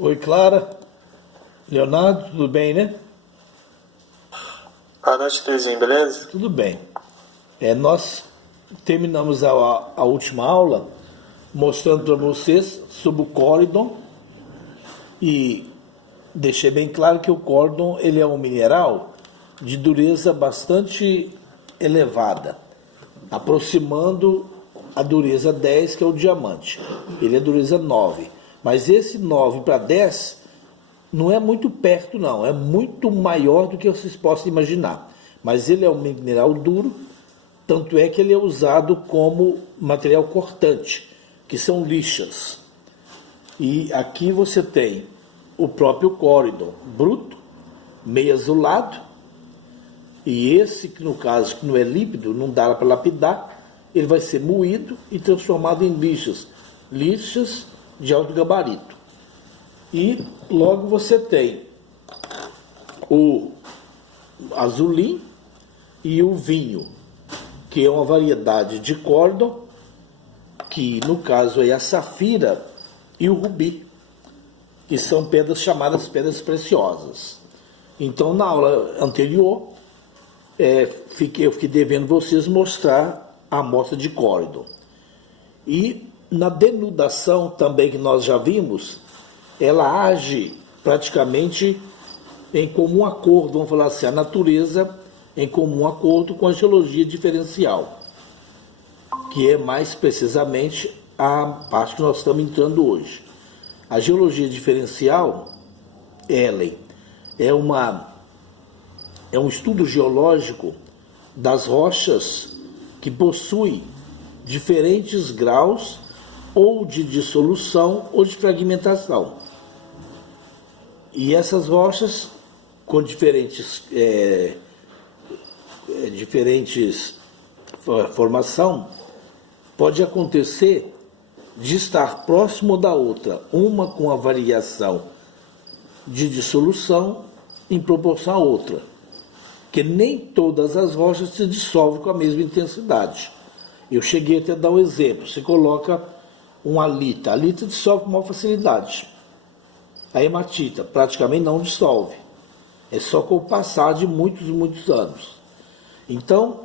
Oi, Clara. Leonardo, tudo bem, né? Boa noite, Luizinho, beleza? Tudo bem. Nós terminamos a última aula mostrando para vocês sobre o córdon e deixei bem claro que o córdon ele é um mineral de dureza bastante elevada, aproximando a dureza 10, que é o diamante. Ele é dureza 9, mas esse 9 para 10 não é muito perto, não, é muito maior do que vocês possam imaginar. Mas ele é um mineral duro, tanto é que ele é usado como material cortante, que são lixas. E aqui você tem o próprio córdon bruto, meio azulado, e esse, que no caso que não é líquido, não dá para lapidar, ele vai ser moído e transformado em lixas de alto gabarito. E logo você tem o azulim e o vinho, que é uma variedade de córdon, que no caso é a safira e o rubi, que são pedras chamadas pedras preciosas. Então, na aula anterior, eu fiquei devendo vocês mostrar a amostra de córdon. E na denudação também, que nós já vimos, ela age praticamente em comum acordo, vamos falar assim, a natureza em comum acordo com a geologia diferencial, que é mais precisamente a parte que nós estamos entrando hoje. A geologia diferencial, Ellen, é um estudo geológico das rochas que possuem diferentes graus ou de dissolução ou de fragmentação. E essas rochas com diferentes formação, pode acontecer de estar próximo da outra, uma com a variação de dissolução em proporção à outra, que nem todas as rochas se dissolvem com a mesma intensidade. Eu cheguei até a dar um exemplo. Você coloca uma alita, a alita dissolve com maior facilidade. A hematita praticamente não dissolve. É só com o passar de muitos anos. Então,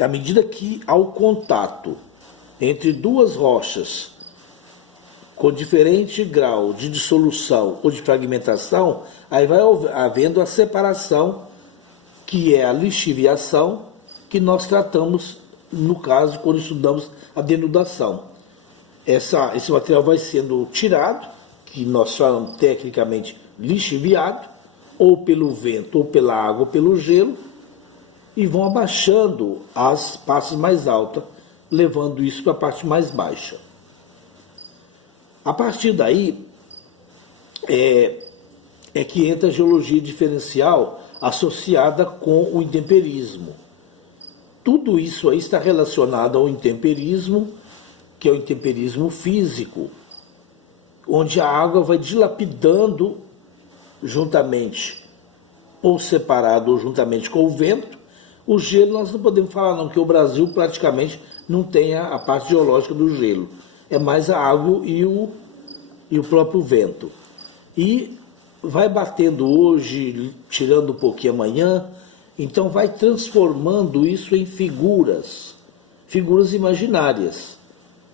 à medida que há o contato entre duas rochas com diferente grau de dissolução ou de fragmentação, aí vai havendo a separação, que é a lixiviação, que nós tratamos, no caso, quando estudamos a denudação. Esse material vai sendo tirado, que nós chamamos tecnicamente lixiviado, ou pelo vento, ou pela água, ou pelo gelo, e vão abaixando as partes mais altas, levando isso para a parte mais baixa. A partir daí é que entra a geologia diferencial associada com o intemperismo. Tudo isso aí está relacionado ao intemperismo, que é o intemperismo físico, onde a água vai dilapidando juntamente, ou separado, ou juntamente com o vento. O gelo nós não podemos falar não, porque o Brasil praticamente não tem a parte geológica do gelo. É mais a água e o próprio vento. E vai batendo hoje, tirando um pouquinho amanhã, então vai transformando isso em figuras imaginárias.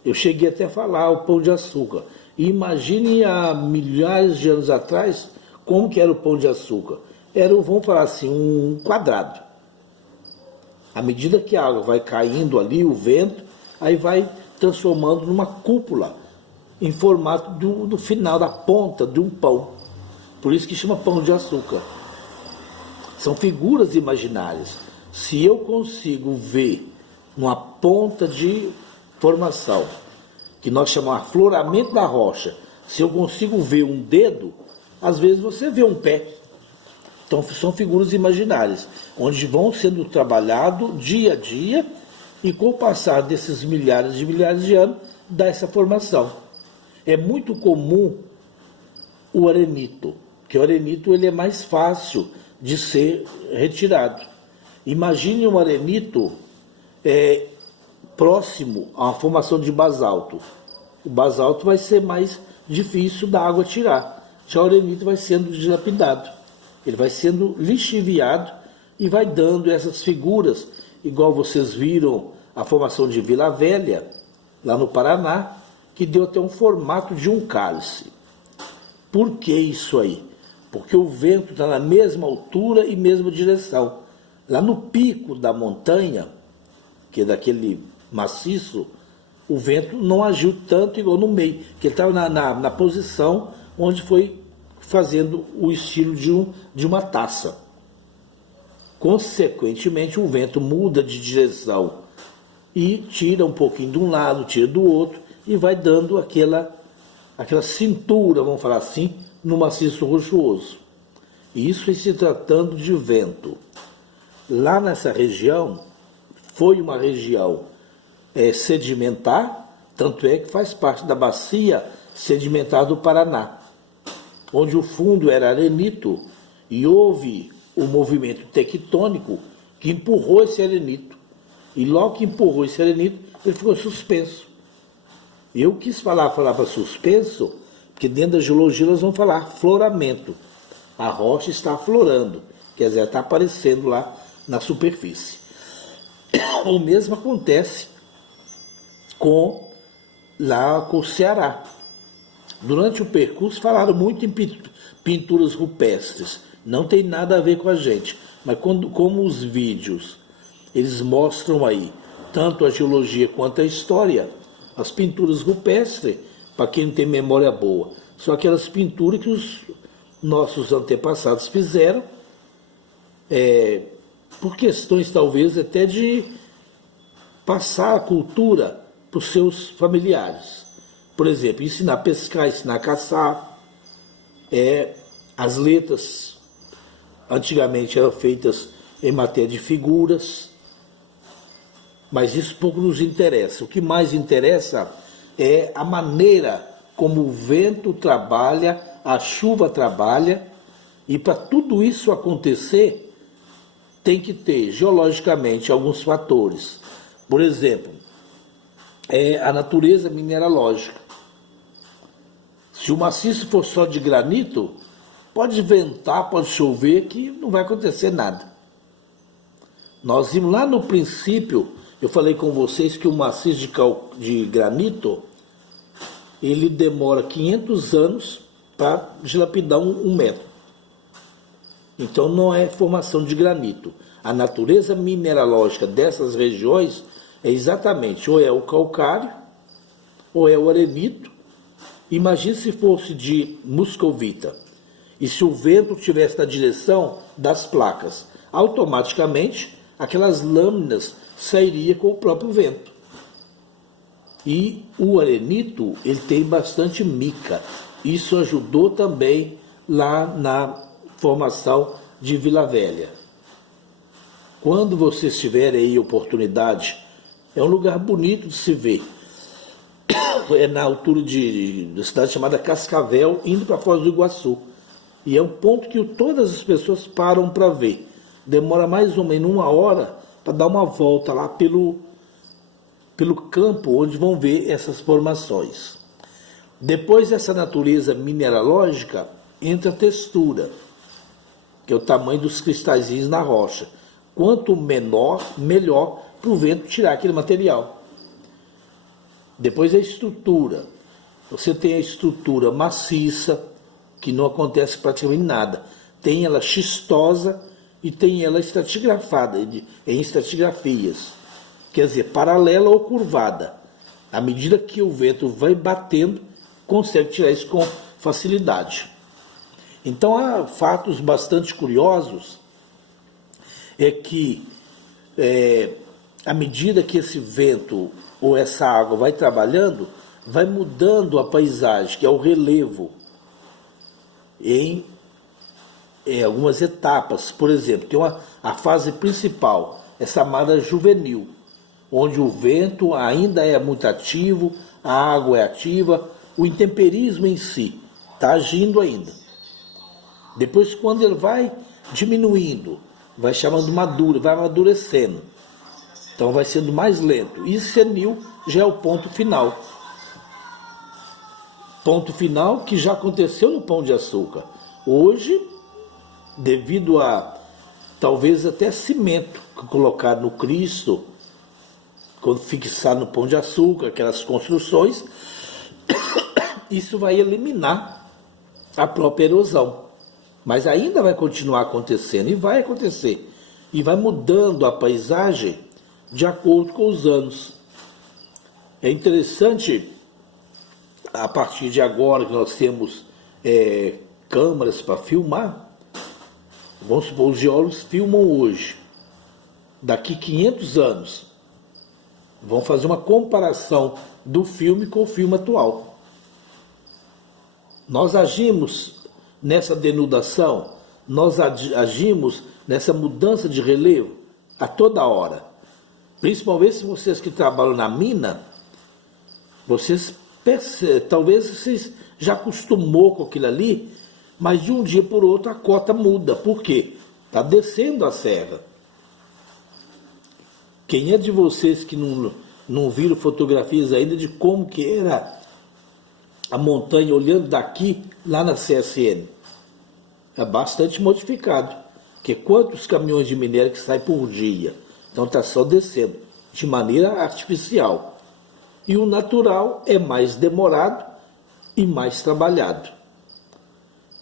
Eu cheguei até a falar o Pão de Açúcar. E imagine há milhares de anos atrás como que era o Pão de Açúcar. Era, vamos falar assim, um quadrado. À medida que a água vai caindo ali, o vento, aí vai transformando numa cúpula, em formato do final, da ponta de um pão. Por isso que chama Pão de Açúcar. São figuras imaginárias. Se eu consigo ver uma ponta de formação, que nós chamamos de afloramento da rocha, se eu consigo ver um dedo, às vezes você vê um pé. Então são figuras imaginárias, onde vão sendo trabalhados dia a dia, e com o passar desses milhares de anos, dá essa formação. É muito comum o arenito, que o arenito ele é mais fácil de ser retirado. Imagine um arenito próximo a uma formação de basalto. O basalto vai ser mais difícil da água tirar. Já o arenito vai sendo dilapidado, ele vai sendo lixiviado e vai dando essas figuras, igual vocês viram a formação de Vila Velha, lá no Paraná, que deu até um formato de um cálice. Por que isso aí? Porque o vento está na mesma altura e mesma direção. Lá no pico da montanha, que é daquele maciço, o vento não agiu tanto igual no meio, que ele estava na posição onde foi fazendo o estilo de uma taça. Consequentemente, o vento muda de direção e tira um pouquinho de um lado, tira do outro, e vai dando aquela cintura, vamos falar assim, no maciço rochoso. Isso se tratando de vento. Lá nessa região, foi uma região sedimentar, tanto é que faz parte da bacia sedimentar do Paraná, onde o fundo era arenito e houve um movimento tectônico que empurrou esse arenito. E logo que empurrou esse arenito, ele ficou suspenso. Eu quis falar para suspenso, porque dentro da geologia nós vamos falar floramento. A rocha está aflorando, quer dizer, está aparecendo lá na superfície. O mesmo acontece com o Ceará. Durante o percurso falaram muito em pinturas rupestres. Não tem nada a ver com a gente, mas como os vídeos eles mostram aí tanto a geologia quanto a história, as pinturas rupestres, para quem não tem memória boa, são aquelas pinturas que os nossos antepassados fizeram por questões talvez até de passar a cultura para os seus familiares. Por exemplo, ensinar a pescar, ensinar a caçar. As letras antigamente eram feitas em matéria de figuras, mas isso pouco nos interessa. O que mais interessa é a maneira como o vento trabalha, a chuva trabalha, e para tudo isso acontecer, tem que ter geologicamente alguns fatores. Por exemplo, a natureza mineralógica. Se o maciço for só de granito, pode ventar, pode chover, que não vai acontecer nada. Nós vimos lá no princípio, eu falei com vocês que o maciço de granito, ele demora 500 anos para dilapidar um metro. Então não é formação de granito. A natureza mineralógica dessas regiões é exatamente, ou é o calcário, ou é o arenito. Imagine se fosse de muscovita, e se o vento tivesse na direção das placas, automaticamente aquelas lâminas sairiam com o próprio vento. E o arenito, ele tem bastante mica. Isso ajudou também lá na formação de Vila Velha. Quando vocês tiverem aí oportunidade, é um lugar bonito de se ver. É na altura da cidade chamada Cascavel, indo para Foz do Iguaçu. E é um ponto que todas as pessoas param para ver. Demora mais ou menos 1 hora para dar uma volta lá pelo campo onde vão ver essas formações. Depois dessa natureza mineralógica, entra a textura, que é o tamanho dos cristalzinhos na rocha. Quanto menor, melhor para o vento tirar aquele material. Depois a estrutura. Você tem a estrutura maciça, que não acontece praticamente nada. Tem ela xistosa e tem ela estratigrafada, em estratigrafias. Quer dizer, paralela ou curvada. À medida que o vento vai batendo, consegue tirar isso com facilidade. Então há fatos bastante curiosos, é que à medida que esse vento ou essa água vai trabalhando, vai mudando a paisagem, que é o relevo, em algumas etapas. Por exemplo, tem a fase principal, essa chamada juvenil, onde o vento ainda é muito ativo, a água é ativa, o intemperismo em si está agindo ainda. Depois, quando ele vai diminuindo, vai chamando maduro, vai amadurecendo. Então vai sendo mais lento. E senil já é o ponto final. ponto final que já aconteceu no Pão de Açúcar. Hoje, devido a talvez até cimento que colocaram no Cristo, quando fixar no Pão de Açúcar, aquelas construções, isso vai eliminar a própria erosão. Mas ainda vai continuar acontecendo, e vai acontecer. E vai mudando a paisagem de acordo com os anos. É interessante, a partir de agora que nós temos câmeras para filmar, vamos supor, os geólogos filmam hoje, daqui 500 anos, vão fazer uma comparação do filme com o filme atual. Nós agimos nessa denudação, nós agimos nessa mudança de relevo a toda hora. Principalmente se vocês que trabalham na mina, vocês talvez vocês já acostumou com aquilo ali, mas de um dia por outro a cota muda. Por quê? Está descendo a serra. Quem é de vocês que não viram fotografias ainda de como que era a montanha olhando daqui lá na CSN? É bastante modificado. Porque quantos caminhões de minério que saem por dia? Então está só descendo, de maneira artificial. E o natural é mais demorado e mais trabalhado.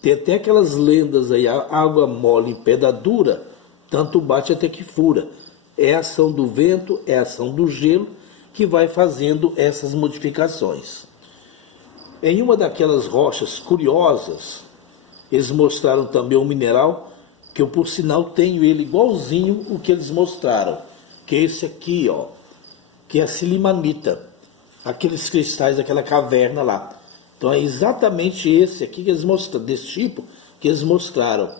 Tem até aquelas lendas aí, a água mole em pedra dura, tanto bate até que fura. É a ação do vento, é a ação do gelo que vai fazendo essas modificações. Em uma daquelas rochas curiosas, eles mostraram também um mineral, que eu por sinal tenho ele igualzinho o que eles mostraram, que é esse aqui, ó, que é a silimanita, aqueles cristais daquela caverna lá. Então é exatamente esse aqui que eles mostraram, desse tipo que eles mostraram.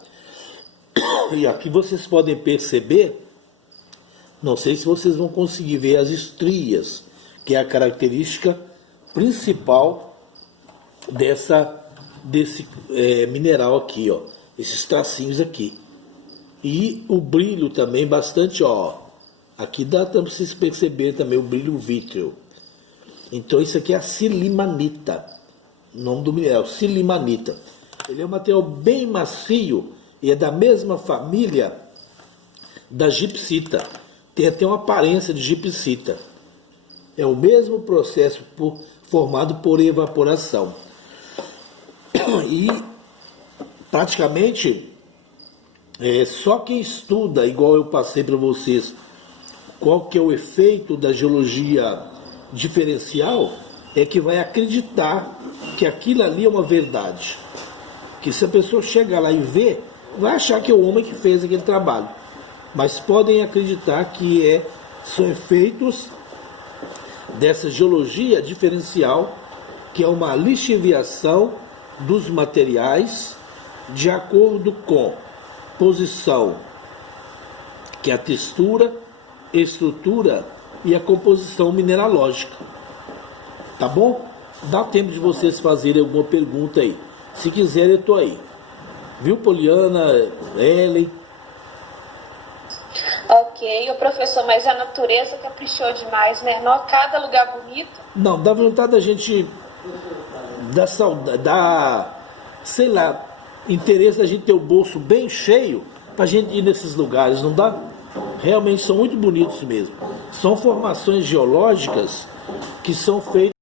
E aqui vocês podem perceber, não sei se vocês vão conseguir ver as estrias, que é a característica principal desse mineral aqui, ó, esses tracinhos aqui. E o brilho também bastante, ó, aqui dá para vocês perceber também o brilho vítreo. Então isso aqui é a silimanita, o nome do mineral, silimanita. Ele é um material bem macio e é da mesma família da gipsita. Tem até uma aparência de gipsita. É o mesmo processo formado por evaporação. E praticamente só quem estuda, igual eu passei para vocês, qual que é o efeito da geologia diferencial, é que vai acreditar que aquilo ali é uma verdade. Que se a pessoa chegar lá e ver, vai achar que é o homem que fez aquele trabalho. Mas podem acreditar que são efeitos dessa geologia diferencial, que é uma lixiviação dos materiais de acordo com posição, que é a textura, estrutura e a composição mineralógica. Tá bom? Dá tempo de vocês fazerem alguma pergunta aí. Se quiserem, eu tô aí. Viu, Poliana, Ellen? Ok, o professor, mas a natureza caprichou demais, né? Não, cada lugar bonito. Não, dá vontade da gente sei lá, interesse da gente ter o bolso bem cheio pra gente ir nesses lugares, não dá? Realmente são muito bonitos mesmo. São formações geológicas que são feitas